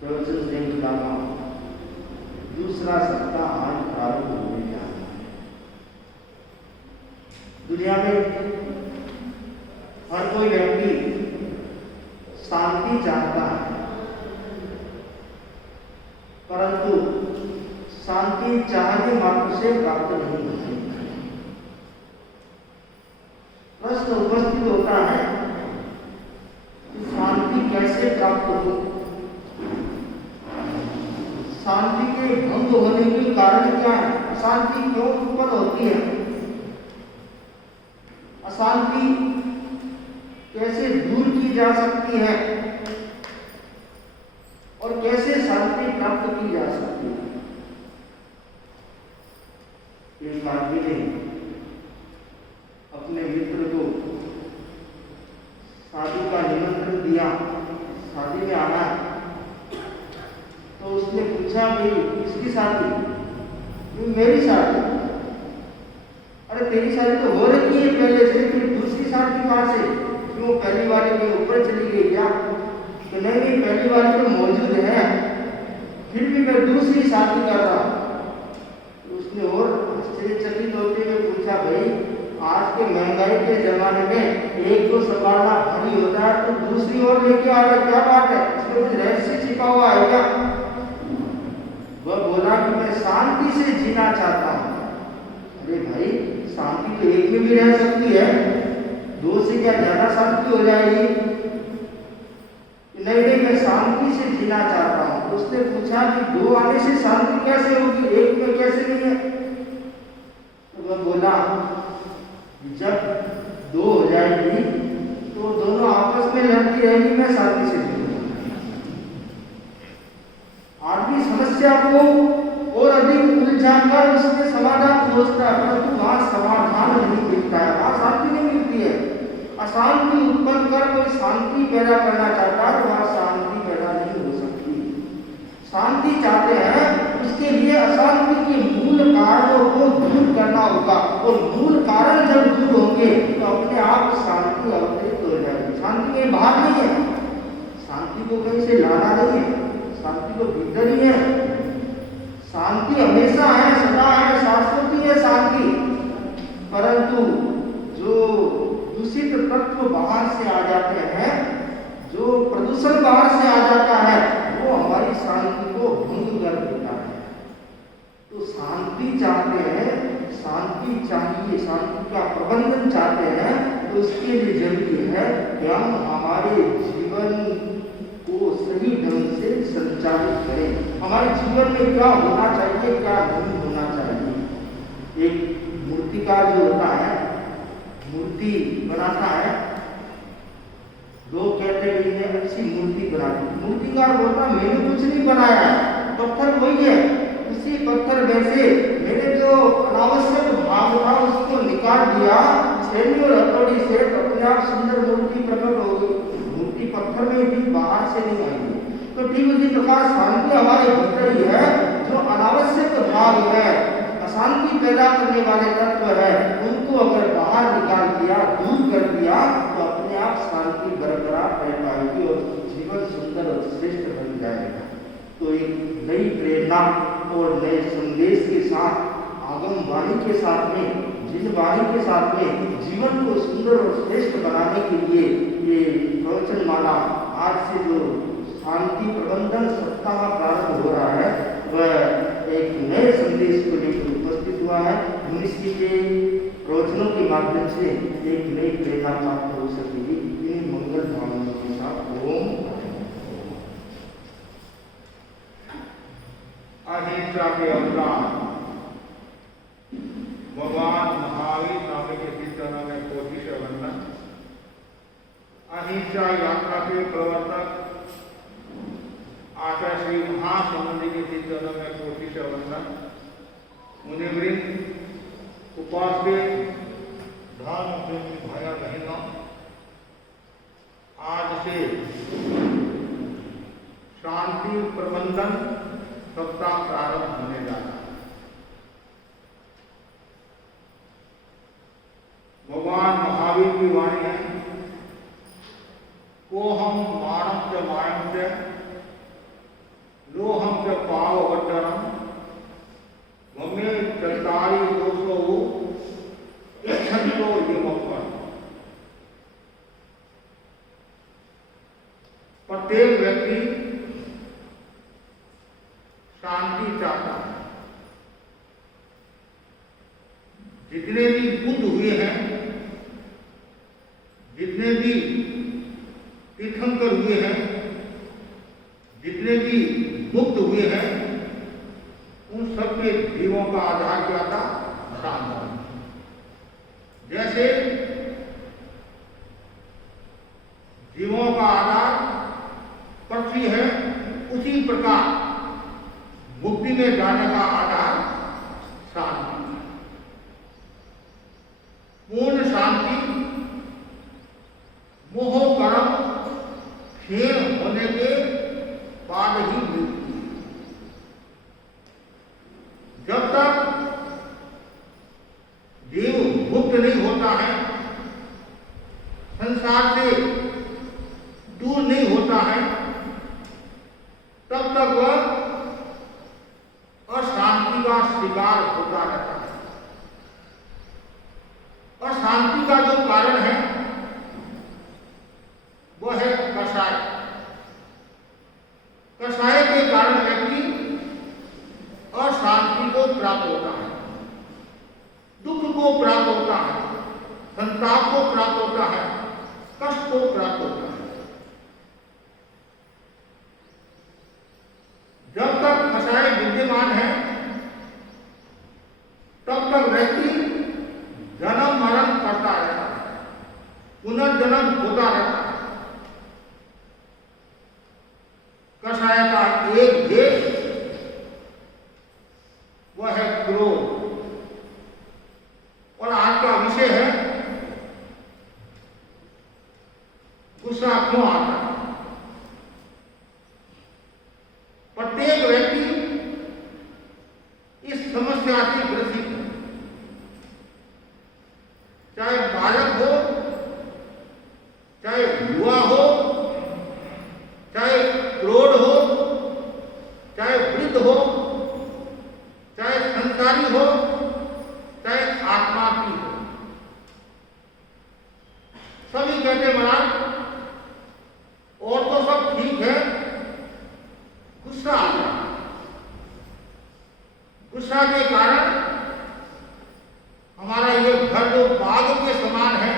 प्रवचन श्रृंखला का दूसरा सप्ताह आज प्रारंभ होने जा रहा है। दुनिया में हर कोई व्यक्ति शांति चाहता है, परंतु शांति चाहने मात्र से प्राप्त नहीं होती। प्रश्न उपस्थित होता है कि शांति कैसे प्राप्त हो, शांति के भंग होने के कारण क्या है, अशांति क्यों उत्पन्न होती है, अशांति कैसे दूर की जा सकती है और कैसे शांति प्राप्त की जा सकती है। एक आदमी ने अपने मित्र को शादी का निमंत्रण दिया, शादी में आना है। तो उसने पूछा, भाई किसकी शादी? मेरी शादी। अरे तेरी शादी तो हो रही है पहले से, फिर दूसरी शादी कहाँ से? क्यों पहली वाली के ऊपर चली गई क्या? तो नहीं, पहली वाली तो मौजूद है, फिर भी मैं दूसरी शादी कर रहा हूँ। तो उसने और आश्चर्यचकित होते हुए पूछा, भाई आज के महंगाई के जमाने में एक को संभालना भारी होता है, तो दूसरी ओर लेके आ रहा, क्या बात है? इसमें कुछ रहस्य छिपा हुआ है क्या? वह बोला कि मैं शांति से जीना चाहता हूँ। अरे भाई, शांति तो एक में भी रह सकती है, दो से क्या ज्यादा शांति हो जाएगी? नहीं, मैं शांति से जीना चाहता हूँ। तो उसने पूछा कि दो आने से शांति कैसे होगी, एक में कैसे नहीं है? तो वह बोला, जब दो हो जाएगी तो दोनों आपस में लड़ती रहेगी, मैं शांति से जीऊंगा। आदमी समस्या को और अधिक उलझाकर उसके समाधान खोजता है, परंतु वहां समाधान नहीं मिलता है, वहां शांति नहीं मिलती है। अशांति उत्पन्न कर कोई शांति पैदा करना चाहता है, वहां शांति पैदा नहीं हो सकती। शांति चाहते हैं, उसके लिए अशांति के मूल कारणों को दूर करना होगा, और मूल कारण जब दूर होंगे तो अपने आप शांति अवतरित हो जाएगी। शांति कहीं बाहर नहीं है, शांति को कहीं से लाना नहीं है, शांति तो भीतर ही है। शांति हमेशा है, सदा है, शाश्वती है शांति। परंतु जो दूषित तत्व बाहर से आ जाते हैं, जो प्रदूषण बाहर से आ जाता है, वो हमारी शांति को भंग कर देता है। तो शांति चाहते हैं, शांति चाहिए, शांति का प्रबंधन चाहते हैं, तो उसके लिए जरूरी है कि हम हमारे जीवन को सही ढंग से संचालित करें। हमारे जीवन में क्या होना चाहिए, क्या नहीं होना चाहिए। एक मूर्तिकार जो होता है, मूर्ति बनाता है, लोग कहते हैं ये अच्छी मूर्ति बना दी। मूर्तिकार बोलता, मैंने कुछ नहीं बनाया, पत्थर वही है, उसी पत्थर में से मैंने जो अनावश्यक भाग था उसको निकाल दिया, छेनी और हथौड़ी से, अपने आप सुंदर मूर्ति प्रकट हो गई। मूर्ति पत्थर में भी बाहर से नहीं आई। तो ठीक उसी प्रकार शांति हमारे भीतर ही है। जो अनावश्यक भाग है, अशांति पैदा करने वाले तत्व है, उनको अगर बाहर निकाल दिया, दूर कर दिया, तो अपने आप शांति बरकरार रह पाएगी और जीवन सुंदर और श्रेष्ठ बन जाएगा। तो एक नई प्रेरणा और नए संदेश के साथ, आगम वाणी के साथ में, जिन वाणी के साथ में जीवन को सुंदर और श्रेष्ठ बनाने के लिए ये प्रवचन माला आज से जो शांति प्रबंधन सप्ताह प्रारंभ हो रहा है, वह एक नए संदेश को लेकर उपस्थित हुआ है। मनुष्य के प्रवचनों के माध्यम से एक नई प्रेरणा प्राप्त हो सकेगी। इन मंगल भावनाओं के साथ ओम। अहिंसा के अवतार भगवान महावीर स्वामी के चिंतनों में कोटि से वंदन। अहिंसा यात्रा के प्रवर्तक आचार्य श्री महासमुद्री के चिंतनों में कोटि से वंदन। मुनिवृंद, उपास्य, धर्म प्रेमी भाइयों बहनों, आज से शांति प्रबंधन सप्ताह प्रारंभ होने जा रहा है। भगवान महावीर की वाणी है, को हम मानव मायम से लोहम च पाववड्डनम ममे चतारी दोषो इच्छन्तो यमपन। प्रत्येक व्यक्ति शांति चाहता है। जितने भी बुद्ध हुए हैं, जितने भी तीर्थंकर हुए हैं, जितने भी मुक्त हुए हैं, उन सबके जीवों का आधार क्या था? शांति। जैसे जीवों का आधार पृथ्वी है, उसी प्रकार मुक्ति में जाने का आधार शांति। पूर्ण शांति मोह कर्म क्षीण होने के बाद ही मिलती है। जब तक जीव मुक्त नहीं होता है, संसार से दूर नहीं होता है, तब तक वह अशांति का शिकार होता रहता है। अशांति का जो कारण है वह है कषाय। कषाय के कारण व्यक्ति अशांति को प्राप्त होता है, दुख को प्राप्त होता है, संताप को प्राप्त होता है, कष्ट को प्राप्त होता है। जब तक कषाय विद्यमान है, तब तक व्यक्ति जन्म मरण करता रहता है, पुनर्जन्म होता रहता है। कषाय का एक भेद वह है क्रोध। और आज का विषय है गुस्सा क्यों आता है। प्रत्येक व्यक्ति इस समस्या से ग्रसित है, चाहे बालक हो, चाहे युवा हो, चाहे प्रौढ़ हो, चाहे वृद्ध हो, चाहे संसारी हो, चाहे आत्मा की हो। सभी कहते महाराज और तो सब ठीक है, गुस्सा आ रहा है। गुस्सा के कारण हमारा ये घर जो बाग के समान है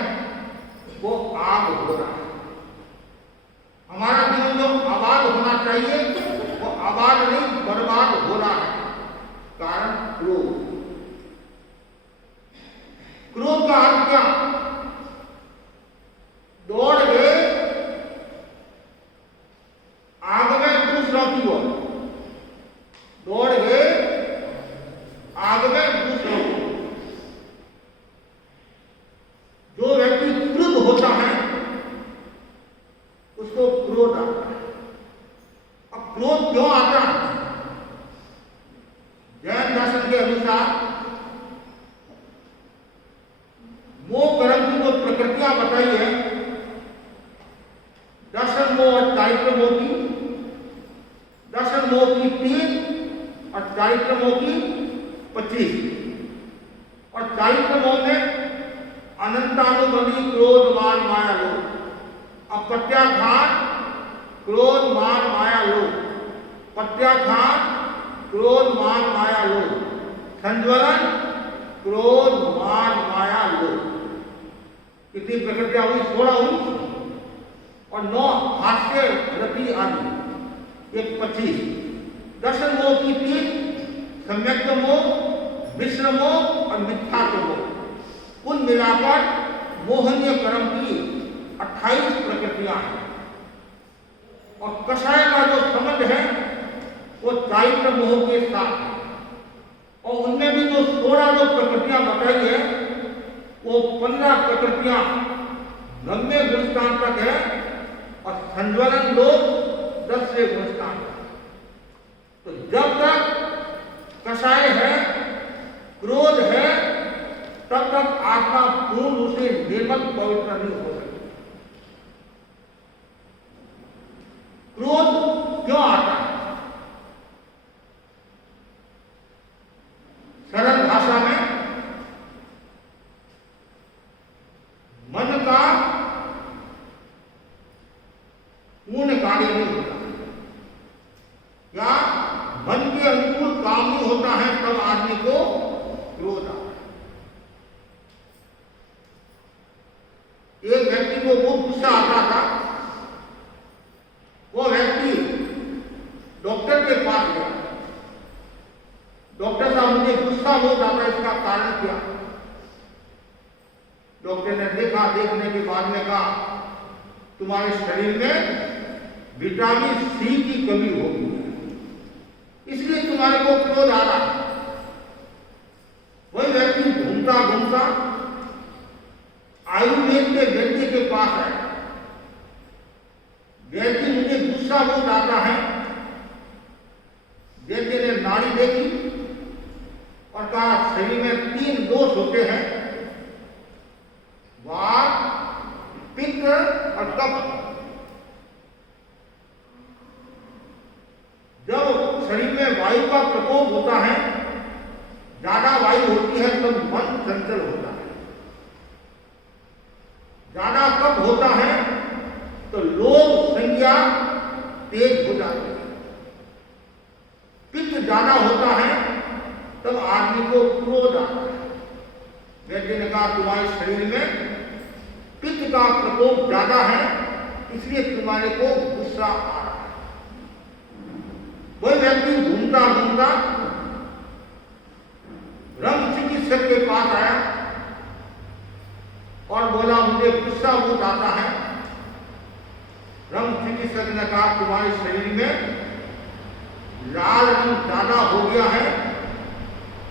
वो आग हो रहा है। हमारा जीवन जो आबाद होना चाहिए वो आबाद नहीं, बर्बाद हो रहा है। कारण क्रोध। क्रोध का अर्थ क्या? दौड़ गए आग में दूसरा की ओर, दौड़ गए आग में दूसरा की ओर। जो व्यक्ति क्रुद्ध होता है उसको क्रोध आता है। अब क्रोध क्यों आता है? जैन दर्शन के अनुसार मोह कर्म की जो प्रकृतियां बताई है, दर्शन मोह और चारित्र मोह की, दर्शन मोह की 3 और चारित्र मोह की 25। और चारित्र मोह में अनंतानुबंधी क्रोध मान माया लोभ। अब प्रत्याघात क्रोध मान माया लोभ, प्रत्याघात क्रोध मान माया लोभ, संज्वलन क्रोध मान माया लोभ। कितनी प्रकृतियां हुई? 16 हुई और 9 हास्य रति आदि, ये 25। दर्शन मोह की 3, सम्यक्त मोह, मिश्र मोह और मिथ्यात्व मोह। कुल मिलाकर मोहनीय कर्म की 28 प्रकृतियां हैं। और कषाय का जो संबंध है वो चारित्र मोह के साथ है। और उनमें भी जो 16 जो प्रकृतियां बताई है वो 15 प्रकृतियां नम्य गुणस्थान तक है और संज्वलन लोग 10वें गुणस्थान तक। तो जब तक कषाय है, क्रोध है, तब तक आत्मा पूर्ण रूप से निर्मल पवित्र नहीं हो सकती। क्रोध क्यों आता है? पूर्ण कार्य नहीं होता, या मन के अनुकूल काम नहीं होता है, तब आदमी को क्रोध आता है। एक व्यक्ति को बहुत गुस्सा आता था, वो व्यक्ति डॉक्टर के पास गया। डॉक्टर साहब, मुझे गुस्सा बहुत आता है, इसका कारण क्या? डॉक्टर ने देखा, देखने के बाद में कहा, तुम्हारे शरीर में विटामिन सी की कमी होगी, इसलिए तुम्हारे को क्रोध आ रहा है। वही व्यक्ति घूमता घूमता आयुर्वेद के वैद्य के पास आया। वैद्य, मुझे गुस्सा बहुत आता है। वैद्य ने नाड़ी देखी और कहा, शरीर में 3 दोष होते हैं, वात, पित्त और कफ। जब शरीर में वायु का प्रकोप होता है, ज्यादा वायु होती है, तब मन चंचल होता है। ज्यादा कफ होता है तो लोभ संज्ञा तेज हो जाती है। पित्त ज्यादा होता है तब आदमी को क्रोध आता है। वैद्य ने कहा, तुम्हारे शरीर में पित्त का प्रकोप ज्यादा है, इसलिए तुम्हारे को गुस्सा आ रहा है। वही व्यक्ति घूमता घूमता ब्रह्म चिकित्सक के पास आया और बोला, मुझे गुस्सा बहुत आता है। ब्रह्म चिकित्सक ने कहा, तुम्हारे शरीर में लाल रंग ज्यादा हो गया है,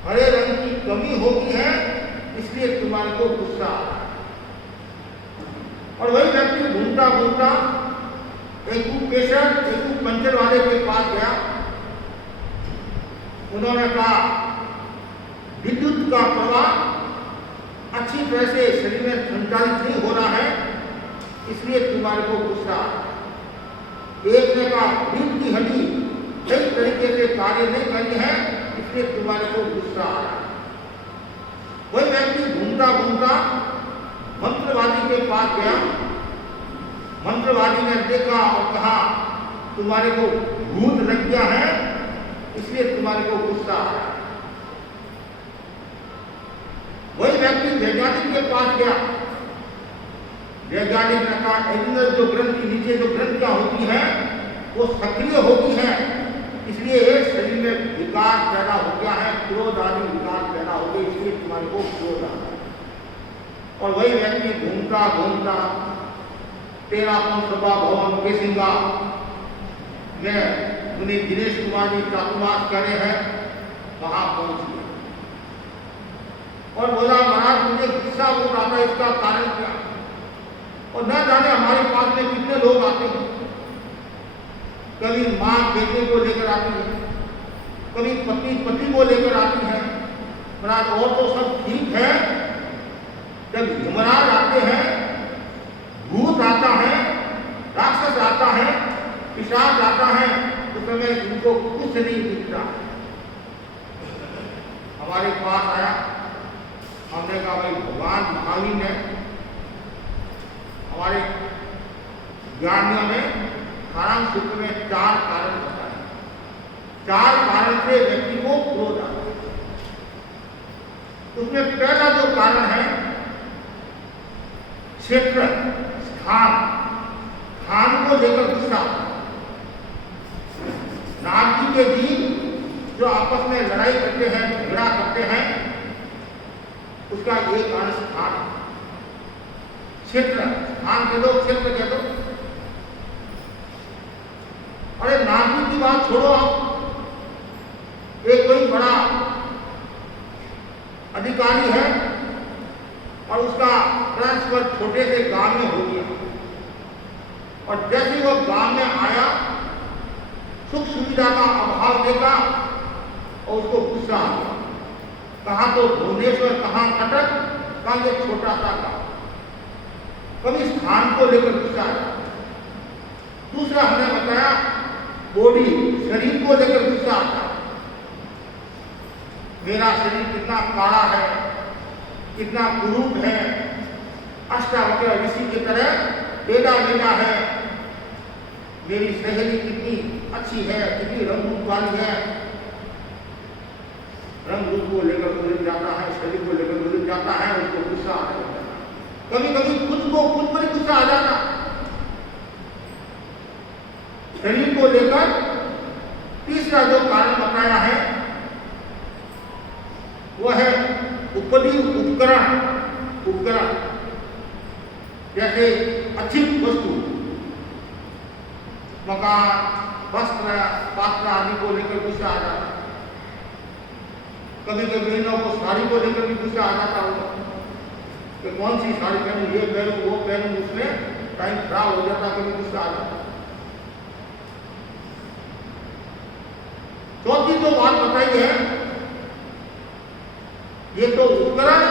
हरे रंग की कमी हो गई है, इसलिए तुम्हारे को गुस्सा आ रहा है। और वही व्यक्ति घूमता घूमता एक्यूपंक्चर वाले के पास गया। उन्होंने कहा, विद्युत का प्रवाह अच्छी तरह से शरीर में संचालित नहीं हो रहा है, इसलिए तुम्हारे को गुस्सा आ रहा है। एक ने कहा, रीढ़ की हड्डी सही तरीके से कार्य नहीं करनी है, इसलिए तुम्हारे को गुस्सा आ रहा है। वही व्यक्ति घूमता घूमता मंत्रवादी के पास गया। मंत्रवादी ने देखा और कहा, तुम्हारे को भूत लग गया है, इसलिए तुम्हारे को गुस्सा आ रहा है। वही व्यक्ति वैज्ञानिक के पास गया। वैज्ञानिक ने कहा, एनिमल जो ग्रंथि, नीचे जो ग्रंथियां होती हैं वो सक्रिय होती हैं, इसलिए शरीर में विकार पैदा हो गया है, क्रोध आदि विकार पैदा हो गए, इसलिए तुम्हारे को क्रोध आ रहा है। और वही व्यक्ति घूमता घूमता 13 सभा भवन केसिंगा में मुनि दिनेश कुमार जी चातुर्मास करे हैं, वहां पहुंच गए और बोला, महाराज, मुझे गुस्सा बहुत आता है, इसका कारण क्या? और न जाने हमारे पास में कितने लोग आते हैं। कभी माँ बेटे को लेकर आती है, कभी पत्नी पति को लेकर आती है। महाराज, और तो सब ठीक है, जब यमराज आते हैं, भूत आता है, राक्षस आता है, पिशाच आता है, उस समय उनको कुछ नहीं दिखता। हमारे पास आया, हमने कहा, भाई भगवान महावीर ने हमारे ज्ञानियों ने सारांश सूत्र में 4 कारण बताए। 4 कारण से व्यक्ति को क्रोध आता है। उसमें पहला जो कारण है क्षेत्र, स्थान, स्थान को लेकर गुस्सा। नाग जी के जीव जो आपस में लड़ाई करते हैं, झगड़ा करते हैं, उसका एक कारण स्थान, क्षेत्र, स्थान कह दो, क्षेत्र कह दो। अरे नागरिक की बात छोड़ो, आप एक कोई बड़ा अधिकारी है और उसका ट्रांसफर छोटे से गांव में हो गया, और जैसे वो गांव में आया, सुख सुविधा का अभाव देखा और उसको गुस्सा आ गया। कहा तो भुवनेश्वर, कहाँ कटक, कहा ये छोटा सा गांव। कभी स्थान को लेकर गुस्सा आया। दूसरा हमने बताया बॉडी, शरीर को लेकर गुस्सा आता। मेरा शरीर कितना काड़ा है, कितना कुरूप है, अष्टावक्र ऋषि की तरह टेढ़ा मेढ़ा है, मेरी सहेली कितनी अच्छी है, कितनी रंग रूप वाली है, रंग रूप को लेकर उलझ जाता है, शरीर को लेकर उलझ जाता है, उसको गुस्सा आ जाता है। कभी कभी खुद पर गुस्सा आ जाता। शरीर को लेकर तीसरा जो कारण बताया है वह है उपदी उपकरण। जैसे अच्छी वस्तु, मकान, वस्त्र, पात्र आदि को लेकर गुस्सा आ जाता है। कभी कभी बहनों को साड़ी को लेकर भी गुस्सा आ जाता होगा कि कौन सी साड़ी पहनूं, ये पहनूं, वो पहनूं, उसमें टाइम खराब हो जाता, कभी गुस्सा आ जाता। चौथी जो बात बताई है, ये तो उपकरण,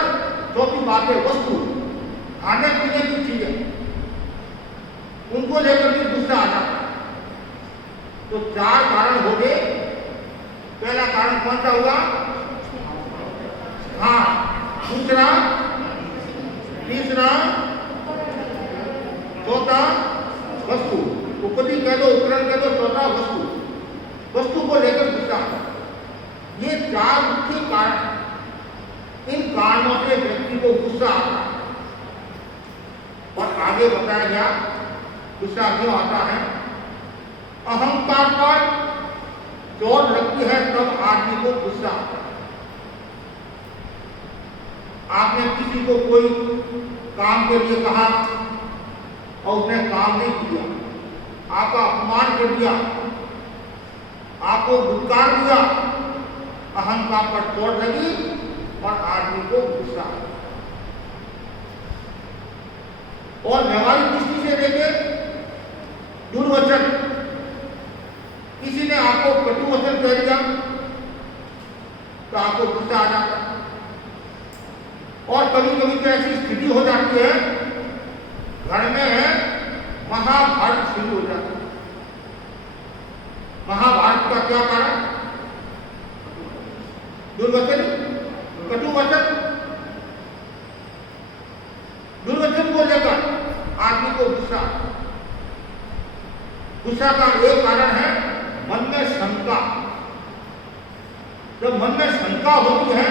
चौथी बात है वस्तु, खाने पीने की चीजें, उनको लेकर भी गुस्सा आ जाता। तो चार कारण हो गए। पहला कारण कौन सा हुआ? हाँ। दूसरा, तीसरा, चौथा वस्तु। उपदी कह दो, उपकरण कह दो, चौथा वस्तु को लेकर गुस्सा। ये चार मुख्य कारण, इन कारणों से व्यक्ति को गुस्सा आता है। और आगे बताया गया गुस्सा क्यों आता है। अहंकार पर चोट लगती है तब आदमी को गुस्सा आता है। आपने किसी को कोई काम के लिए कहा और उसने काम नहीं किया, आपका अपमान कर दिया, आपको धुतकार दिया, अहंकार पर चोट लगी और आदमी को गुस्सा। और व्यवहारिक दृष्टि से देखें, दुर्वचन, किसी ने आपको कटु वचन कह दिया तो आपको गुस्सा आ जाता। और कभी कभी तो ऐसी स्थिति हो जाती है, घर में महाभारत शुरू हो जाता है। महाभारत का क्या कारण? दुर्वचन, कटु वचन। दुर्वचन को लेकर आदमी को गुस्सा। गुस्सा का एक कारण है मन में शंका। जब मन में शंका होती है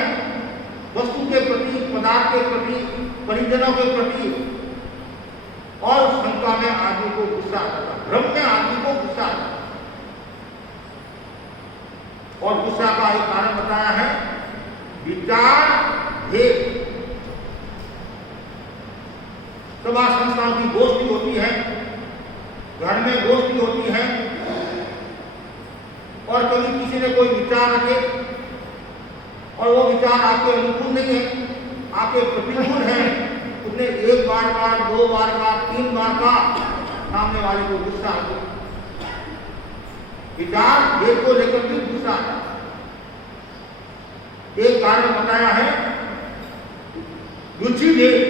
वस्तु के प्रति, पदार्थ के प्रति, परिजनों के प्रति, और शंका में आदमी को गुस्सा आ जाता, भ्रम में आदमी को गुस्सा आ जाता। और गुस्सा का एक कारण बताया है विचार भेद। सभा संस्थाओं की गोष्ठी होती है, घर में गोष्ठी होती है, और कभी किसी ने कोई विचार रखे और वो विचार आपके अनुकूल नहीं है, आपके प्रतिकूल है, उसने एक बार का, दो बार का, तीन बार का, सामने वाले को गुस्सा आ गया। विचार भेद को लेकर भी गुस्सा आता। एक कारण बताया है रुचि भेद,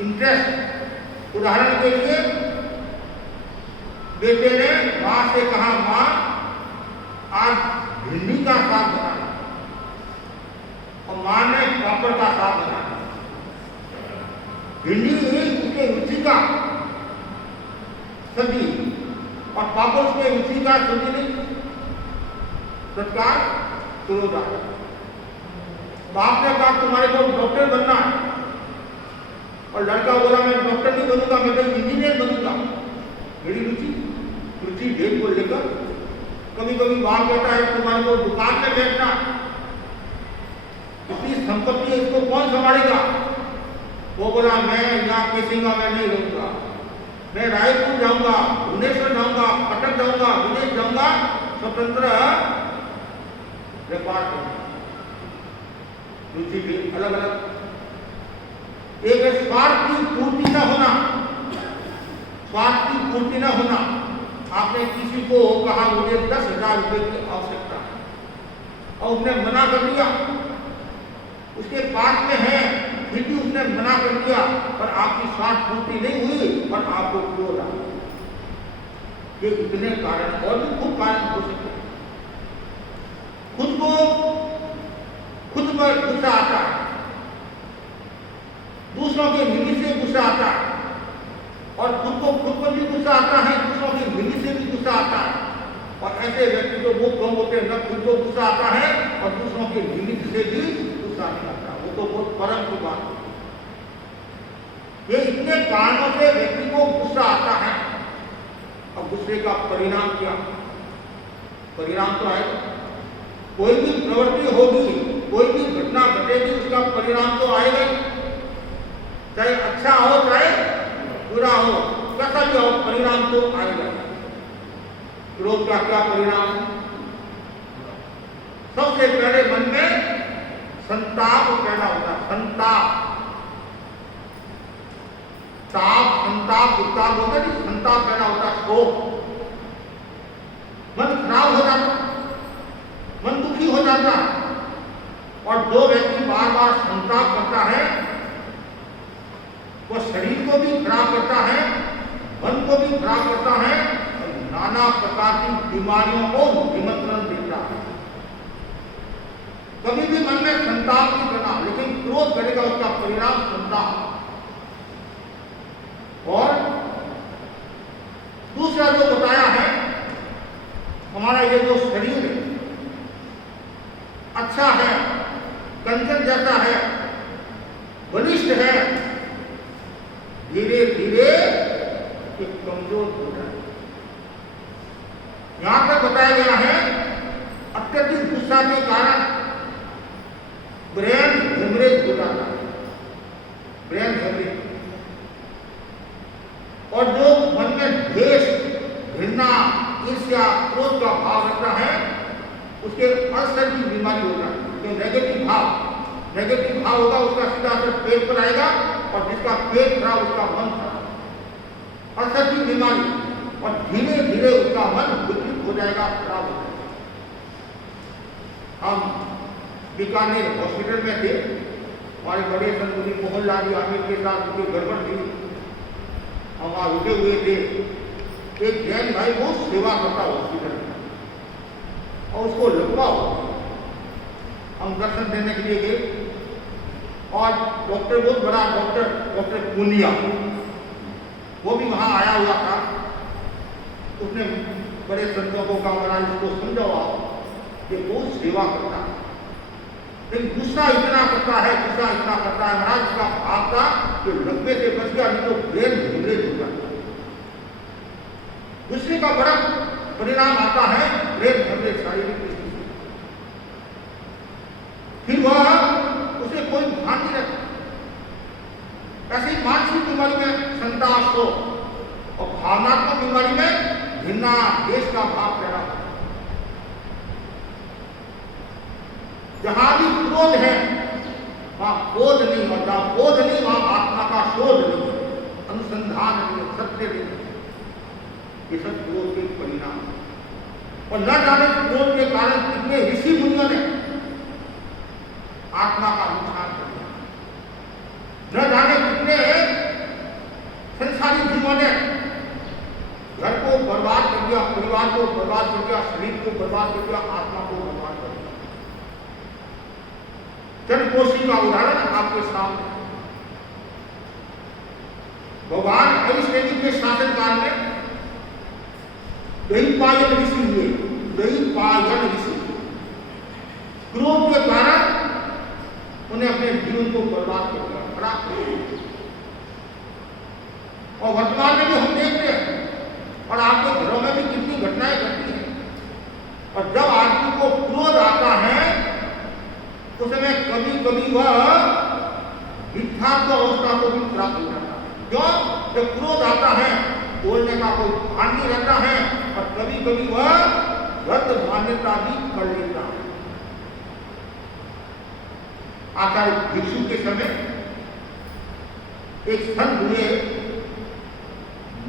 इंटरेस्ट। उदाहरण के लिए बेटे ने मां से कहा, मां आज भिंडी का साग बनाना, और मां ने पापड़ का साग बनाना। भिंडी उसके रुचि का सब्जी और पापड़ उसके रुचि का सब्जी नहीं। तत्काल क्रोध आ। बाप ने कहा तुम्हारे को डॉक्टर बनना है, और लड़का बोला मैं डॉक्टर नहीं बनूंगा, मैं तो इंजीनियर बनूंगा। मेरी रुचि भेद को लेकर कभी कभी बाप कहता है तुम्हारे को दुकान में बैठना, इतनी संपत्ति है, इसको कौन संभालेगा। वो बोला मैं यहाँ पेशिंगा में नहीं रहूंगा, मैं रायपुर जाऊंगा, भुवनेश्वर जाऊंगा, कटक जाऊंगा, विदेश जाऊंगा, स्वतंत्र व्यापार करूंगा। रुचि भी अलग अलग। एक है स्वार्थ की पूर्ति न होना। स्वार्थ की पूर्ति न होना। आपने किसी को कहा मुझे 10,000 रुपए की आवश्यकता है और उसने मना कर दिया, उसके पास में है फिर भी उसने मना कर दिया, और आपकी स्वार्थ पूर्ति नहीं हुई और आपको क्रोध आ गया। ये इतने कारण और भी खूब कारण हो सकते हैं। खुद पर गुस्सा आता है, दूसरों के निमित्त से गुस्सा आता है, और खुद पर भी गुस्सा आता है गुस्सा आता है और दूसरों के लिमिट से भी गुस्सा नहीं आता, वो तो बहुत परम की बात है। ये इतने कारणों से व्यक्ति को गुस्सा आता है। अब गुस्से का परिणाम क्या? परिणाम तो आएगा, कोई भी प्रवृत्ति होगी, कोई भी घटना घटेगी, उसका परिणाम तो आएगा ही, चाहे अच्छा हो चाहे बुरा हो, कैसा भी हो, परिणाम तो आएगा। क्रोध का क्या परिणाम है? सबसे पहले मन में संताप पैदा होता है। संताप, संताप उत्ताप होता है, संताप पैदा होता है, शोक, मन खराब हो जाता, मन दुखी हो जाता। और जो व्यक्ति बार बार संताप करता है वो शरीर को भी खराब करता है, मन को भी खराब करता है और नाना प्रकार की बीमारियों को निमंत्रण देता है। कभी भी मन में संताप नहीं करना, लेकिन क्रोध करेगा उसका परिणाम संताप। और दूसरा जो बताया है, हमारा ये जो शरीर है अच्छा है, कंचन जैसा है, बलिष्ठ है, धीरे धीरे ये कमजोर हो जाए। यहां तक बताया गया है अत्यधिक गुस्सा के कारण ब्रेन हेमरेज हो जाता है, ब्रेन हेमरेज। और जो मन में द्वेष, घृणा, ईर्ष्या, क्रोध का भाव रखता है उसके अल्सर की बीमारी होगा। जो नेगेटिव भाव होगा उसका सीधा असर पेट पर आएगा, और जिसका पेट खराब उसका मन खराब, अल्सर की बीमारी, और धीरे धीरे उसका मन विकृत हो जाएगा, खराब हो जाएगा। हम बीकानेर हॉस्पिटल में थे, हमारे बड़े संत मुनि मोहनलाल आमिर के साथ उनकी गड़बड़ थी, हम वहां रुके हुए थे। एक जैन भाई बहुत सेवा करता हॉस्पिटल में और उसको लकवा हो, हम दर्शन देने के लिए गए और डॉक्टर, बहुत बड़ा डॉक्टर पूनिया, वो भी वहां आया हुआ था। उसने बड़े संतों को कहा, महाराज इसको समझाओ आप, ये बहुत सेवा करता है लेकिन गुस्सा इतना करता है महाराज, इसका भाव था कि लकवे से बच गया, नहीं तो ब्रेन हेमरेज हो जाता। गुस्से का बड़ा परिणाम आता है ब्रेन हेमरेज, शारीरिक दृष्टि से। फिर वह उसे कोई ध्यान नहीं रखता। ऐसी मानसिक बीमारी में संताप हो और भावनात्मक बीमारी में घृणा, देश का भाव पैदा होता है। जहां भी क्रोध है वहां बोध नहीं, और जहां बोध नहीं वहां आत्मा का शोध नहीं, अनुसंधान नहीं, सत्य नहीं। ये सब क्रोध के परिणाम है। और न जाने क्रोध के कारण कितने ऋषि मुनियों ने आत्मा का नुकसान कर दिया, न जाने कितने संसारी जीवों ने घर को बर्बाद कर दिया, परिवार को बर्बाद कर दिया, शरीर को बर्बाद कर दिया, आत्मा को बर्बाद कर दिया। चंद्रकोशी का उदाहरण आपके सामने। भगवान हरिश्चंद्र के शासनकाल में द्वैपायन ऋषि हुए, द्वैपायन ऋषि। क्रोध के कारण उन्हें अपने जीवन को बर्बाद कर दिया, खराब कर दिया। और वर्तमान में भी हम देखते हैं, और आपके घरों में भी कितनी घटनाएं घटती हैं। और जब आदमी को क्रोध आता है उसमें कभी कभी वह मिथ्यात्व अवस्था को भी प्राप्त हो जाता है। क्यों? जब क्रोध आता है बोलने का कोई भान नहीं रहता है, और कभी कभी वह गलत मान्यता भी कर लेता है। आचार्य भिक्षु के समय एक संत हुए,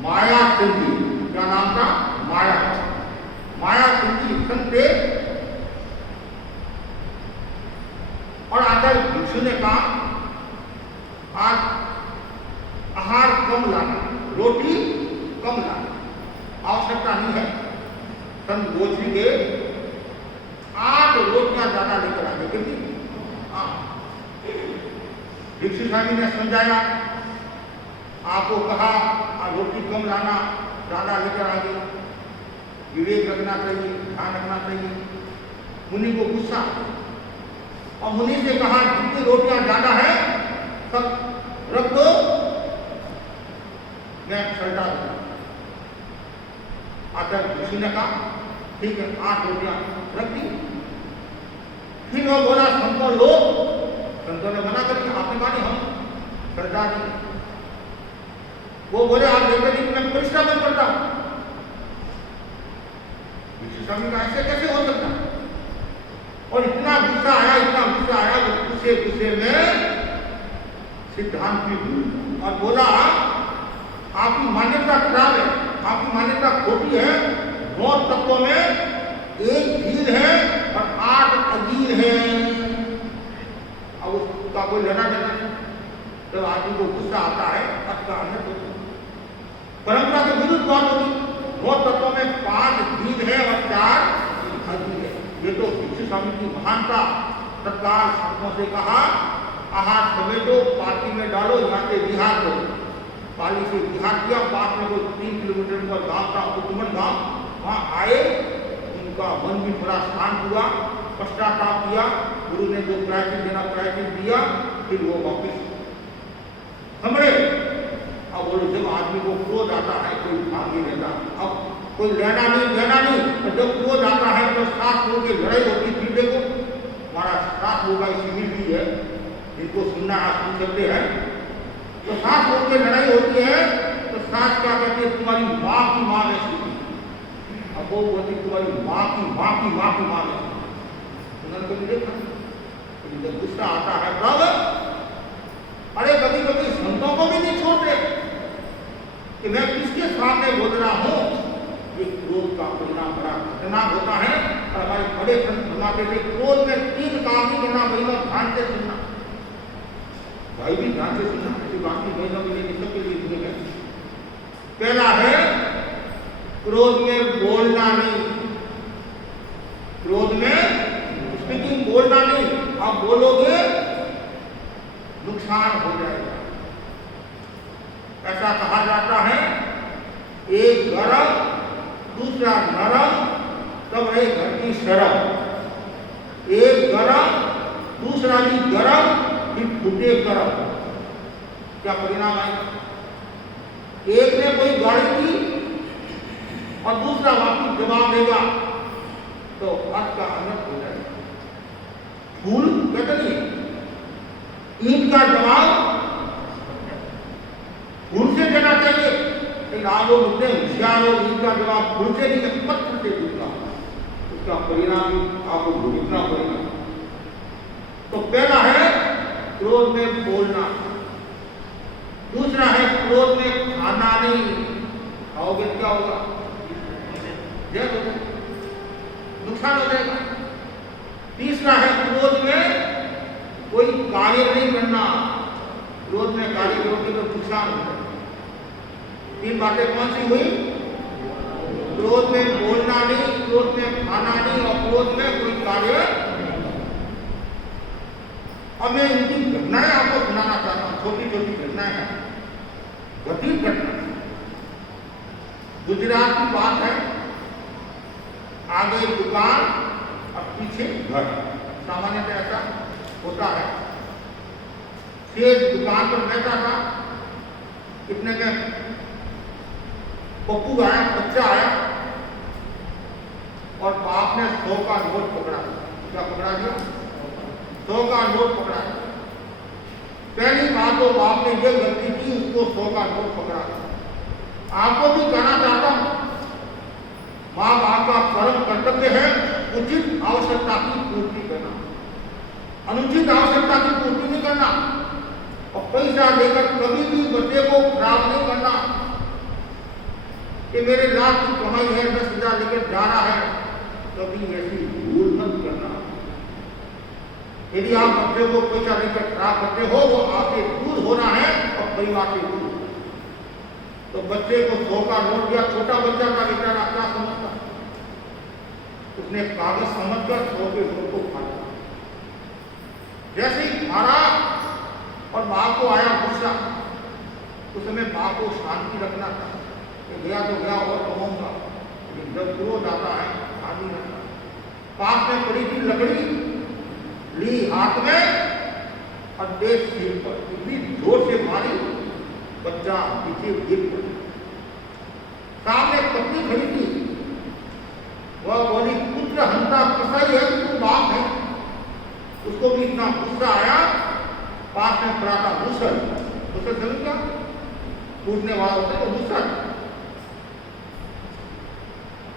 माया चंदी, क्या नाम था? माया चंदी संत थे। और आचार्य भिक्षु ने कहा, आज आहार कम लाना, रोटी कम लाना, आवश्यकता नहीं है। संत गोत्री के 8 रोटियां ज्यादा लेकर आगे कितनी? भिक्षु स्वामी ने समझाया, आपको कहा रोटी कम लाना, ज्यादा लेकर आगे, विवेक रखना चाहिए, ध्यान रखना चाहिए। मुनि को गुस्सा और मुनि से कहा जितनी रोटियां ज्यादा है सब रख दो, मैं सल्टा दूंगा। आचार्य ऋषि ने कहा ठीक है, 8 रोटियां रख दी। फिर वो बोला संतों लो, संतों ने मना कर दिया, आपने कहा नहीं हम सल्टा देंगे। वो बोले आप लेते नहीं, मैं परिश्रम बंद करता हूं। स्वामी का ऐसे कैसे हो सकता? और इतना गुस्सा आया, इतना गुस्सा आया, वो गुस्से में सिद्धांत भी भूल और बोला आपकी मान्यता खराब है, आपकी मान्यता खोटी है। 9 तत्वों में 1 धीर है और 8 अधीर है। अब उसका कोई लेना देना नहीं। जब आदमी को गुस्सा आता है उसका अनर्थ होता है। परंपरा के विरुद्ध बात होगी। 9 तत्वों में 5 धीर है और 4 अधीर है। ये तो भिक्षु स्वामी की महानता। तत्काल संतों से कहा आहार समेटो, पार्टी में डालो, यहाँ से विहार करो। पाली से विहार किया। पास में कोई 3 किलोमीटर पर गांव था, कुटुमन गांव। वहाँ आए, उनका मन भी थोड़ा शांत हुआ, पश्चाताप किया। गुरु ने जो प्रायश्चित देना प्रायश्चित दिया, फिर वो वापिस संभले। अब बोलो जब आदमी को क्रोध आता है कोई भाग नहीं लेता। अब कोई लेना नहीं। तो जब क्रोध आता है तो सास लोग की लड़ाई होती। फिर देखो हमारा सास लोग का शिविर भी है, जिनको सुनना आप सुन सकते हैं। तो सास लोग की लड़ाई होती है तो सास क्या कहती है, तुम्हारी माँ की माँ ऐसी। अब वो बोलती तुम्हारी माँ की माँ ऐसी। उन्होंने कभी देखा? जब गुस्सा आता है तब अरे कभी कभी संतों को भी नहीं छोड़ते कि मैं किसके सामने बोल रहा हूं। ये क्रोध का परिणाम बड़ा खतरनाक होता है। और हमारे बड़े संत फरमाते थे क्रोध में 3 काम ही करना, महिला ध्यान से सुनना। भाई भी ध्यान से सुनना, ऐसी बात नहीं, महिला के लिए सबके लिए सुने गए। पहला है क्रोध में बोलना नहीं। क्रोध में स्पीकिंग बोलना नहीं। आप बोलोगे नुकसान हो जाएगा। ऐसा कहा जाता है एक गरम दूसरा नरम तब रहे घर की शरम। एक गरम दूसरा भी गरम फिर फूटे गरम। क्या परिणाम आएगा? एक ने कोई गाड़ी की और दूसरा वापिस जवाब देगा तो अर्थ का अनर्थ हो जाएगा। फूल कहते नहीं, ईंट का जवाब फूल से देना चाहिए। लेकिन आप लोग इतने होशियार हो, ईंट का जवाब फूल से नहीं, पत्थर से दूसरा। उसका परिणाम आपको भुगतना पड़ेगा। तो पहला है क्रोध में बोलना। दूसरा है क्रोध में खाना नहीं। खाओगे क्या होगा? जय हो जाएगा, नुकसान हो जाएगा। तीसरा है क्रोध में कोई कार्य नहीं करना। क्रोध में कार्य करोगे तो नुकसान होगा। 3 बातें कौन सी हुई? क्रोध में बोलना नहीं, क्रोध में खाना नहीं और क्रोध में कोई कार्य। अब मैं इनकी घटनाएं आपको सुनाना चाहता हूँ। छोटी छोटी घटनाएं हैं, घटित घटना। गुजरात की बात है। आगे दुकान और पीछे घर। सामान्यतः ऐसा होता है। सेठ दुकान पर बैठा था। इतने में पप्पू आया, बच्चा आया और बाप ने 100 का नोट पकड़ा। क्या पकड़ा दिया? 100 का नोट पकड़ा। पहली बात तो बाप ने ये गलती की, उसको 100 का नोट पकड़ा। आपको भी कहना चाहता हूं, माँ बाप का परम कर्तव्य है उचित आवश्यकता की पूर्ति करना, अनुचित आवश्यकता की पूर्ति नहीं करना। और पैसा लेकर कभी भी बच्चे को खराब नहीं करना कि मेरे लाख की कमाई है, 10,000 लेकर जा रहा है। कभी ऐसी भूल मत करना। यदि आप बच्चे को पैसा लेकर खराब करते हो, वो आपसे दूर होना है और परिवार से दूर। तो बच्चे को 100 का नोट दिया। छोटा बच्चा का बेचारा क्या समझता? उसने कागज समझकर 100 के नोट को खा लिया। जैसे ही मारा और मां को आया गुस्सा। उस समय मां को शांति रखना था कि गया तो गया और कमाऊंगा। लेकिन जब क्रोध आता है शांति रखना। पास में पड़ी थी लकड़ी, ली हाथ में और देश सिर पर, इतनी जोर से मारी, बच्चा नीचे गिर पड़ा। सामने पत्नी खड़ी थी, वह बोली पुत्र हंता कसाई है, तू बाप है। उसको भी इतना गुस्सा आया, पास में पड़ा था मूसल, मूसल समझ क्या कूदने वाला होता है, तो मूसल,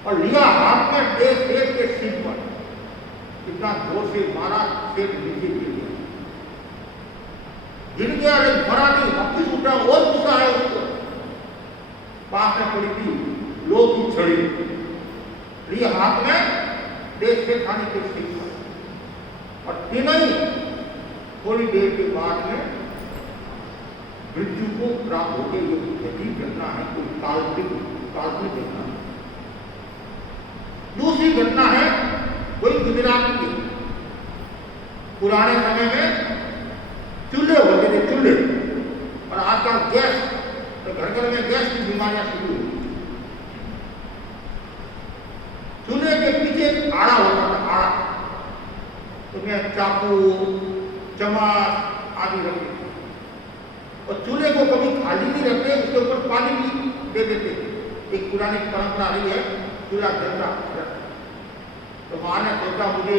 और लिया हाथ में देश शेर के सिर पर, इतना जोर से मारा, शेर नीचे गिर गया। गिर गया, लेकिन मरा नहीं, वापिस उठा, और गुस्सा आया उसको। पास में पड़ी थी लोग की छड़ी, लिए हाथ में देश से खाने के सिर पर, और तीनों ही थोड़ी देर के बाद में मृत्यु को प्राप्त होकर ये यही घटना है, कोई काल्पनिक घटना है। दूसरी घटना है कोई गुजरात की, पुराने समय में चूल्हे होते थे, चूल्हे, और आजकल गैस, तो घर घर में गैस की बीमारियां शुरू हुई। चूल्हे के पीछे आड़ा होता था, आड़ा, उसमें चाकू, चम्मच आदि रखते थे, और चूल्हे को कभी खाली नहीं रखते, उसके ऊपर पानी भी दे देते। एक पुरानी परंपरा रही है, चूल्हा जलता। तो माँ ने सोचा मुझे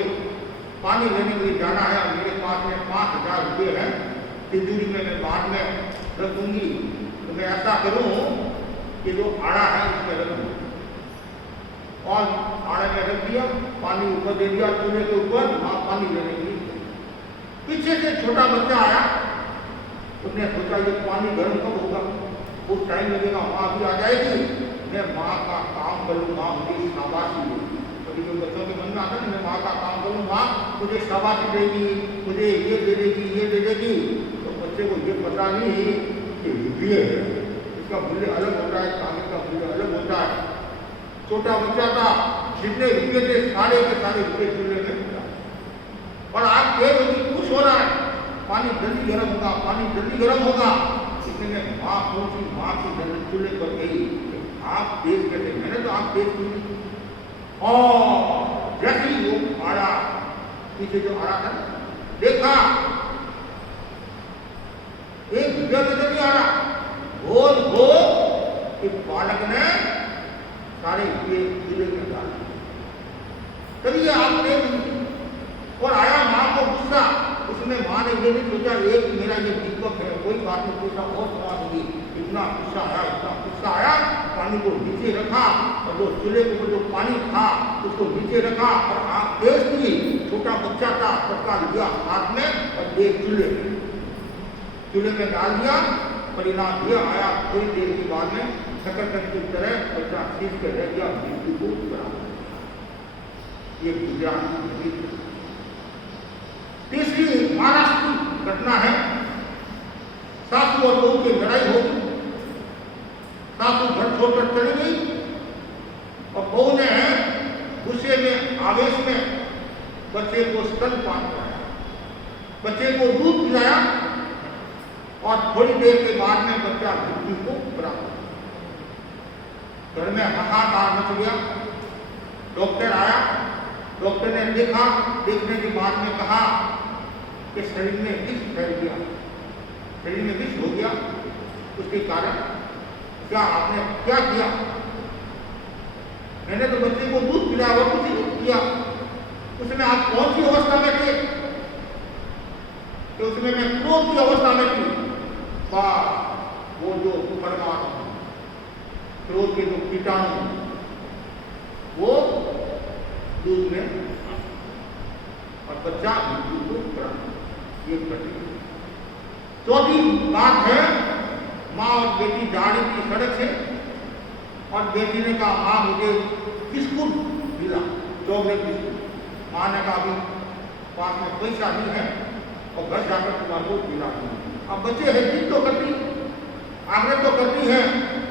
पानी लेने के लिए जाना है, और मेरे पास में 5,000 रुपये है, तिजोरी में मैं बाद में रख दूंगी, तो मैं ऐसा करूं कि जो आड़ा है उसमें रख दूँ, और आड़े में रख दिया, पानी ऊपर दे दिया चूल्हे के ऊपर, माँ पानी लेने के लिए। पीछे से छोटा बच्चा आया, उसने सोचा ये पानी गर्म कब होगा, कुछ टाइम लगेगा, माँ भी आ जाएगी, मैं माँ का काम करूँ, माँ मुझे शाबाशी देगी। कभी जो बच्चों के मन में आता है, मैं माँ का काम करूँ, माँ मुझे शाबाशी देगी, मुझे ये दे देगी, ये दे देगी। तो बच्चे को ये पता नहीं कि रुपये है, इसका मूल्य अलग होता है, कागज का मूल्य अलग होता है। छोटा बच्चा था, जितने रुपये थे सारे के सारे रुपये चूल्हे में मिला, और आप देख खुश हो रहा है, पानी जल्दी गर्म होगा, पानी जल्दी गर्म होगा। इतने में माँ पहुंची, माँ की जल्दी चूल्हे पर गई, आप तेज कहते, मैंने तो आप तेज की, और जैसे ही वो आड़ा, पीछे जो आ रहा था, देखा एक रुपया नजर नहीं आ रहा, बोल हो कि बालक ने सारे रुपये चूल्हे में डाल दिए। तभी ये आपने, और आया माँ को गुस्सा, उसमें माँ ने ये नहीं सोचा एक मेरा ये दीपक है, कोई बात नहीं, पूछा और समा दूंगी। इतना गुस्सा आया, पानी को नीचे रखा, और जो चूल्हे के ऊपर जो पानी था उसको नीचे रखा, और आग तेज थी, छोटा बच्चा था, सबका लिया हाथ में, और एक चूल्हे में डाल दिया। परिणाम ये आया, थोड़ी देर के बाद में शकरकंद की तरह बच्चा सीख कर रह गया, मृत्यु को बराबर। ये गुजरात की। तीसरी महाराष्ट्र की घटना है, सासू और बहू की लड़ाई होगी, सासू घर छोड़कर चली गई, और बहू ने गुस्से में, आवेश में बच्चे को स्तनपान कराया, बच्चे को दूध पिलाया, और थोड़ी देर के बाद में बच्चा मृत्यु को प्राप्त हुआ। घर में हाहाकार मच गया, डॉक्टर आया, डॉक्टर ने देखा, देखने के बाद में कहा कि शरीर में विष फैल गया, शरीर में विष हो गया, उसके कारण क्या आपने क्या किया? मैंने तो बच्चे को दूध पिलाया और कुछ नहीं किया। उसमें आप कौन सी अवस्था में थे? तो उसमें मैं क्रोध की अवस्था में थी। वो जो परमाणु, क्रोध के जो कीटाणु, वो दूध में, और बच्चा मृत्यु को प्राप्त। ये घटना। चौथी बात है, माँ और बेटी जा रही थी सड़क से, और बेटी ने कहा माँ मुझे बिस्कुट मिला, चॉकलेट बिस्कुट। माँ ने कहा अभी पास में पैसा नहीं है, और घर जाकर तुम्हारे को मिला। अब बच्चे हैं, जिद तो करती, आग्रह तो करती है,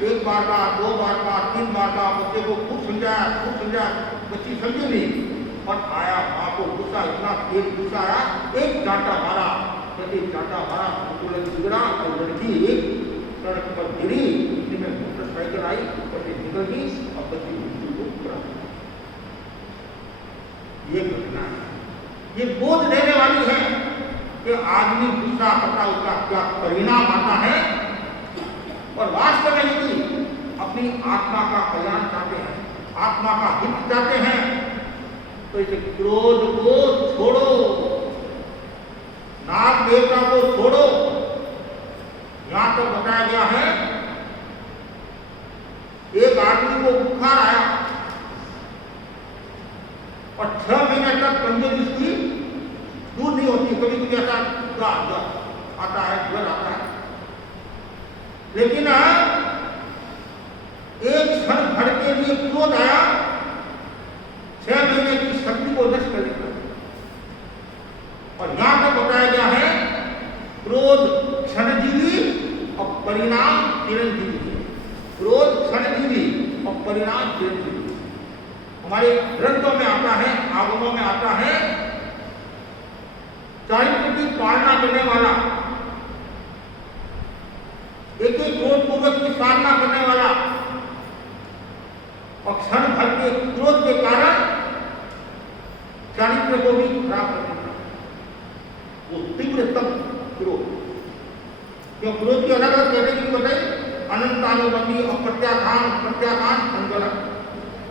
एक बार का, 2 बार का, 3 बार का, बच्चे को खूब समझाया, बच्ची समझी नहीं, और आया माँ को गुस्सा, इतना तेज गुस्सा आया, एक डांटा मारा, तुरंत बिगड़ा, और लड़की एक सड़क पर गिरी, जिसमें मोटरसाइकिल आई, बच्ची निकल गई, और बच्ची मृत्यु को प्राप्त। ये घटना है, ये बोध देने वाली है कि आदमी गुस्सा करता उसका क्या परिणाम आता है। और वास्तव में यदि अपनी आत्मा का कल्याण चाहते हैं, आत्मा का हित चाहते हैं, तो इसे क्रोध को छोड़ो, नाग देवता को छोड़ो। यहां तो बताया गया है एक आदमी को बुखार आया और 6 महीने तक कमजोरी उसकी दूर नहीं होती। कभी कभी ऐसा आता है, ज्वर आता है, लेकिन एक क्षण भर के लिए क्रोध आया, 6 महीने की शक्ति को नष्ट कर देता। और यहां तक बताया गया है क्रोध क्षणजीवी और परिणाम चिरंजीवी है। क्रोध क्षणजीवी और परिणाम चिरंजीवी। हमारे ग्रंथों में आता है, आगमों में आता है, चारित्र की पालना करने वाला, एक एक क्रोध पूर्वक की साधना करने वाला और क्षण भर के क्रोध के कारण चारित्र को भी खराब कर देता है। वो तीव्रतम क्रोध, क्यों क्रोध की अलग अलग कैटेगरी बताई, अनंतानुबंधी और प्रत्याघान, प्रत्याघान संज्वलन।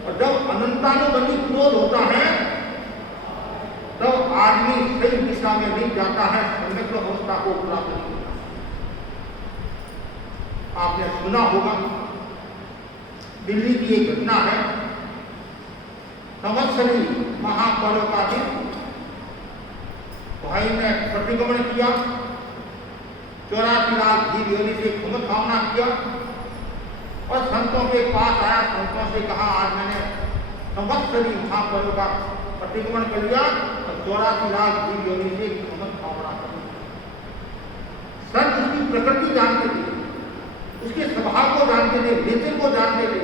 और जब अनंतानुबंधी क्रोध होता है तब आदमी सही दिशा में नहीं जाता है, सम्यक अवस्था को प्राप्त नहीं होता। आपने सुना होगा, दिल्ली की एक घटना है, संवत्सरी महापर्व का दिन भाई ने प्रतिक्रमण किया, 84 लाख जीव योनि से खुद कामना किया और संतों के पास आया। संतों से कहा आज मैंने संवत्सरी महापर्व का प्रतिक्रमण कर लिया और 84 लाख जीव योनि से खुद कामना कर ली। संत उसकी प्रकृति जानते थे, उसके स्वभाव को जानते थे, नेचर को जानते थे।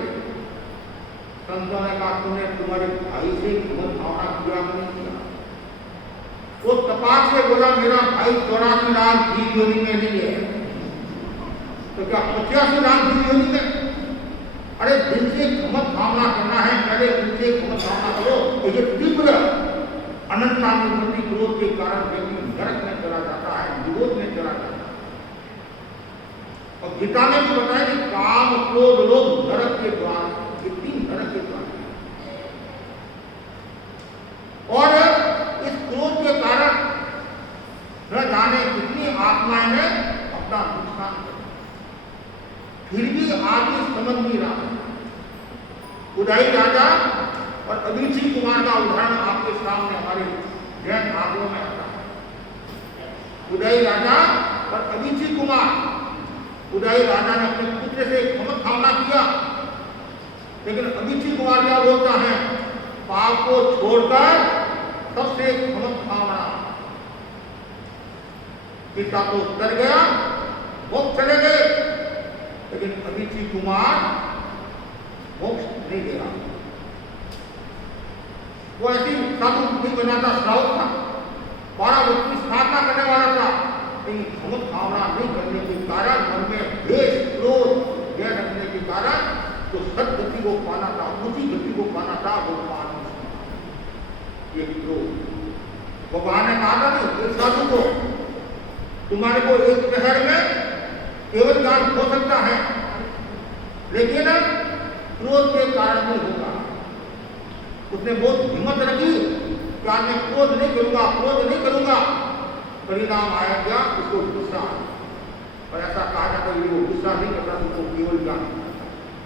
संतों ने कहा तुमने तुम्हारे भाई से खुद कामना किया नहीं किया? वो तपाक से बोला मेरा भाई 84 लाख जीव योनि में नहीं है। तो क्या 85 लाख जीव योनि में? अरे दिल से मत कामना करना है, पहले दिल से मत कामना करो। तो ये तीव्र अनंतानुबंधी क्रोध के कारण व्यक्ति नरक में चला जाता है, विरोध में चला जाता है। और गीता में भी बताया कि काम क्रोध लोभ नरक के द्वार, ये 3 नरक के द्वार। और इस क्रोध के कारण न जाने कितनी आत्माएं ने अपना नुकसान किया, फिर भी आदमी समझ नहीं रहा। उदय राजा और अभिषेक कुमार का उदाहरण आपके सामने हमारे जैन भागों में आता है। उदय राजा और अभिषेक कुमार, उदय राजा ने अपने पुत्र से क्षमा कामना किया, लेकिन अभिषेक कुमार क्या बोलता है, पाप को छोड़कर सबसे क्षमा कामना। पिता तो डर गया, मोक्ष चले गए, लेकिन अभिषेक कुमार मोक्ष नहीं दे रहा। वो ऐसी साधु नहीं बना था, श्रावक था, 12 वर्ष की साधना करने वाला था, लेकिन क्षमा कामना नहीं करने के कारण, मन में द्वेष क्रोध भय रखने के कारण जो सदगति को पाना था, उसी गति को पाना था, वो पा नहीं सका। ये क्रोध भगवान ने कहा था नहीं एक साधु को, तुम्हारे को एक शहर में केवल ज्ञान हो सकता है, लेकिन क्रोध के कारण नहीं होगा। उसने बहुत हिम्मत रखी कि आज मैं क्रोध नहीं करूंगा, क्रोध नहीं करूंगा। परिणाम आया क्या, उसको गुस्सा आया। और ऐसा कहा जाता है वो गुस्सा नहीं करता, उसको केवल ज्ञान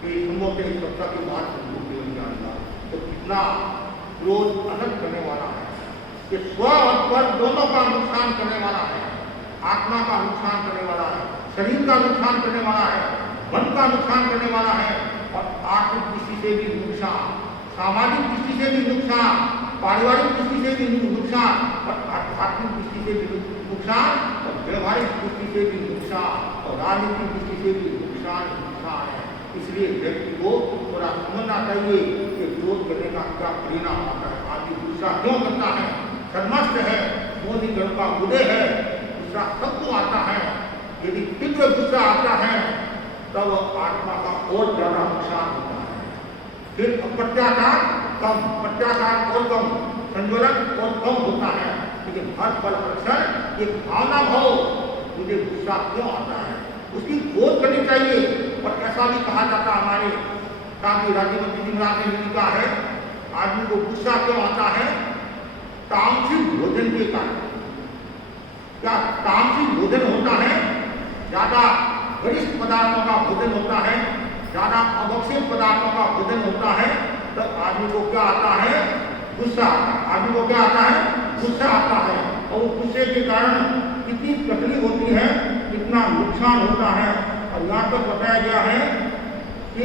संभव इस सप्ताह के बाद उसको केवल ज्ञान था। तो कितना क्रोध अनंत करने वाला है, कि स्व और पर दोनों का नुकसान करने वाला है, आत्मा का नुकसान करने वाला है, शरीर का नुकसान करने वाला है, मन का नुकसान करने वाला है, और आर्थिक दृष्टि से भी नुकसान, सामाजिक दृष्टि से भी नुकसान, पारिवारिक दृष्टि से भी नुकसान, और आध्यात्मिक दृष्टि से भी नुकसान, और व्यवहारिक दृष्टि से भी नुकसान, और राजनीतिक दृष्टि से भी नुकसान है। इसलिए व्यक्ति को थोड़ा समझना चाहिए कि क्रोध करने का क्या परिणाम आता है। आदमी गुस्सा क्यों करता है, धर्मस्थ है, मोदी गण का उदय है, गुस्सा सबको आता है। यदि तीव्र गुस्सा आता है तब आत्मा का और ज्यादा नुकसान होता है। फिर प्रत्याघात कम, प्रत्याघात और कम, संज्वलन और कम होता है। लेकिन हर पल क्षण एक भावना भाव, मुझे गुस्सा क्यों आता है, उसकी खोज करनी चाहिए। और ऐसा भी कहा जाता है, हमारे काफी राज्यमंत्री जी महाराज ने लिखा है, आदमी को गुस्सा क्यों आता है, तामसिक भोजन के कारण। क्या तामसिक भोजन होता है, ज्यादा गरिष्ठ पदार्थों का भोजन होता है, ज्यादा अवक्षित पदार्थों का भोजन होता है, तब आदमी को क्या आता है, गुस्सा आता है। आदमी को क्या आता है, गुस्सा आता है। और गुस्से के कारण कितनी तकलीफ होती है, कितना नुकसान होता है। और यहाँ तक बताया गया है कि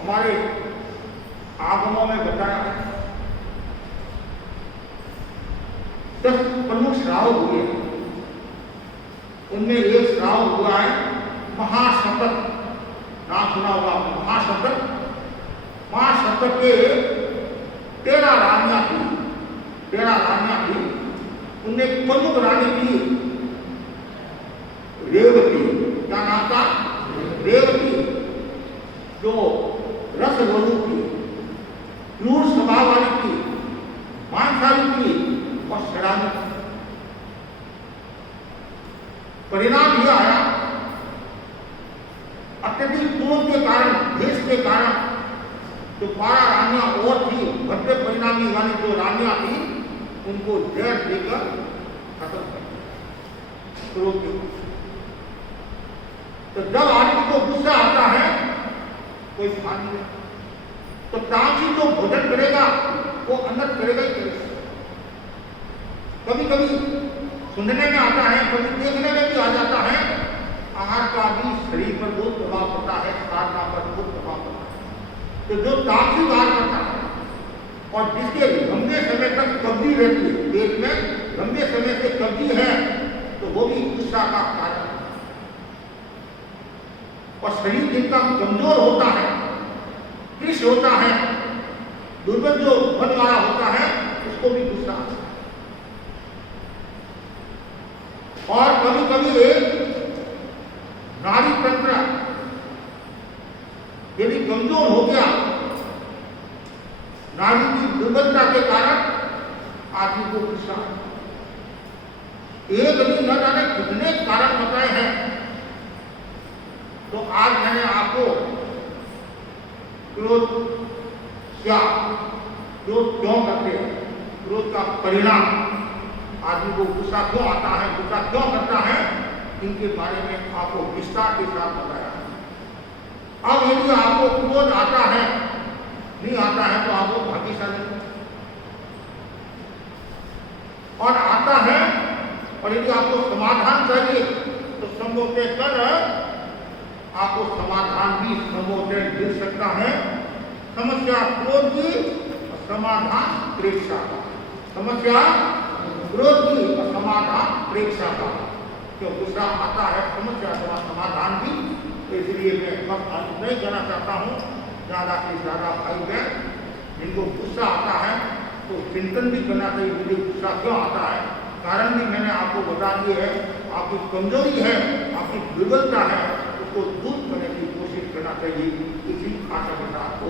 हमारे आगमों में बताया है 10 प्रमुख श्राव हुए, उनमें एक श्राव हुआ है महाशतक। नाम सुना होगा महाशतक। महाशतक के 13 रानियां थी, 13 रानियां थी। उनमें प्रमुख रानी थी रेवती। क्या नाम था, रेवती, जो रस वधु थी, क्रूर स्वभाव वाली थी, मांसाहारी थी और शराबी थी। परिणाम यह आया, अत्यधिक क्रोध के कारण, द्वेष के कारण जो 12 रानियां और थी, भद्र परिणामी वाली जो रानियां थी, उनको जहर देकर खत्म कर दिया क्रोध के। तो जब आदमी को गुस्सा आता है, कोई स्थान नहीं, तो तामसिक जो भोजन करेगा वो अंदर करेगा ही करेगा। कभी कभी सुनने में आता है, कभी देखने में भी आ जाता है, आहार का भी शरीर पर बहुत प्रभाव पड़ता है, साधना पर बहुत प्रभाव पड़ता है। तो जो तामसिक आहार करता है और जिसके लंबे समय तक कब्जी रहती है, पेट में लंबे समय से कब्जी है, तो वो भी गुस्सा का कारण है। और शरीर जिनका कमजोर होता है, कृष होता है, दुर्बल जो मन वाला होता है, उसको भी गुस्सा आता है। और कभी कभी नाड़ी तंत्र यदि कमजोर हो गया, नाड़ी की दुर्बलता के कारण आदमी को गुस्सा आता है। एक भी न जाने कितने कारण बताए हैं। तो आज मैंने आपको क्रोध क्यों करते हैं, क्रोध का परिणाम, आदमी को गुस्सा क्यों आता है, गुस्सा क्यों करता है, इनके बारे में आपको विस्तार के साथ बताया। अब यदि आपको क्रोध आता है, नहीं आता है, तो आपको भाग्यशाली, और आता है, और यदि आपको समाधान चाहिए तो संभवतः कर आपको समाधान भी संभवतः मिल सकता है। समस्या क्रोध की और समाधान प्रेक्षा का। समस्या क्रोध की और समाधान प्रेक्षा का। क्यों गुस्सा आता है, समस्या का समाधान भी। तो इसलिए मैं बस अंत नहीं करना चाहता हूँ, ज़्यादा से ज़्यादा भाई बहन जिनको गुस्सा आता है तो चिंतन भी करना चाहिए, मुझे गुस्सा क्यों आता है। कारण भी मैंने आपको बता दिए है, आपकी कमजोरी है, आपकी दुर्बलता है, उसको दूर करने की कोशिश करना चाहिए। इसी आशा के साथ